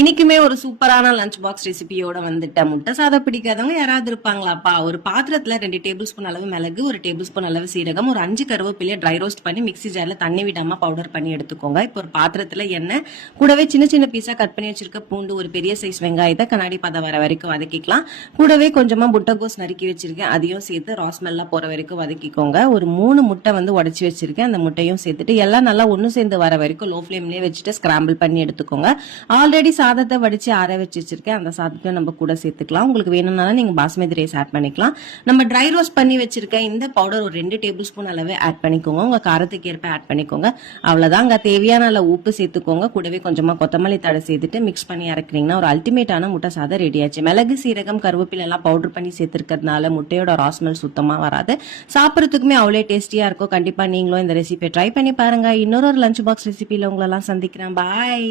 இன்னைக்குமே ஒரு சூப்பரான லஞ்ச் பாக்ஸ் ரெசிபியோட வந்துட்டேன். முட்டை சாதம் பிடிக்காதவங்க யாராவது இருப்பாங்களாப்பா? ஒரு பாத்திரத்துல 2 டேபிள் ஸ்பூன் அளவு மிளகு, 1 டேபிள் ஸ்பூன் அளவு சீரகம், ஒரு 5 கருவேப்பிலையை ட்ரை ரோஸ்ட் பண்ணி மிக்ஸி ஜார்ல தண்ணி விடாம பவுடர் பண்ணி எடுத்துக்கோங்க. இப்போ ஒரு பாத்திரத்துல எண்ணெய் கூடவே சின்ன சின்ன பீஸா கட் பண்ணி வச்சிருக்க பூண்டு, ஒரு பெரிய சைஸ் வெங்காயத்தை கண்ணாடி பதம் வர வரைக்கும் வதக்கிக்கலாம். கூடவே கொஞ்சமா முட்டைகோஸ் நறுக்கி வச்சிருக்கேன், அதையும் சேர்த்து ராஸ்மெல்லாம் போற வரைக்கும் வதக்கிக்கோங்க. ஒரு 3 முட்டை வந்து உடைச்சி வச்சிருக்கேன், அந்த முட்டையும் சேர்த்துட்டு எல்லாம் நல்லா ஒன்னு சேர்ந்து வர வரைக்கும் லோ ஃபிளேம்லயே வச்சுட்டு ஸ்கிராம்பிள் பண்ணி எடுத்துக்கோங்க. ஆல்ரெடி சாதத்தை வடிச்சு ஆற வச்சு வச்சிருக்கேன், அந்த சாதத்தை நம்ம கூட சேர்த்துக்கலாம். உங்களுக்கு வேணும்னாலும் நீங்க பாஸ்மதி ரைஸ் ஆட் பண்ணிக்கலாம். நம்ம ட்ரை ரோஸ்ட் பண்ணி வச்சிருக்க இந்த பவுடர் ஒரு 2 டேபிள் ஸ்பூன் அளவு ஆட் பண்ணிக்கோங்க. உங்க காரத்துக்கு ஏற்ப ஆட் பண்ணிக்கோங்க. அவ்வளவுதான். அங்க தேவையான அளவு உப்பு சேர்த்துக்கோங்க. கூடவே கொஞ்சமா கொத்தமல்லி தழை சேர்த்துட்டு மிக்ஸ் பண்ணி இறக்குறீங்கன்னா ஒரு அல்டிமேட்டான முட்டை சாதம் ரெடி ஆச்சு. மிளகு, சீரகம், கருவேப்பிலை எல்லாம் பவுடர் பண்ணி சேர்த்திருக்கிறதுனால முட்டையோட ராஸ்மெல் சுத்தமா வராது. சாப்பிட்றதுக்குமே அவ்வளோ டேஸ்டியா இருக்கும். கண்டிப்பா நீங்களும் இந்த ரெசிபியை ட்ரை பண்ணி பாருங்க. இன்னொரு லஞ்ச் பாக்ஸ் ரெசிபியில உங்களெல்லாம் சந்திக்கிறேன். பாய்.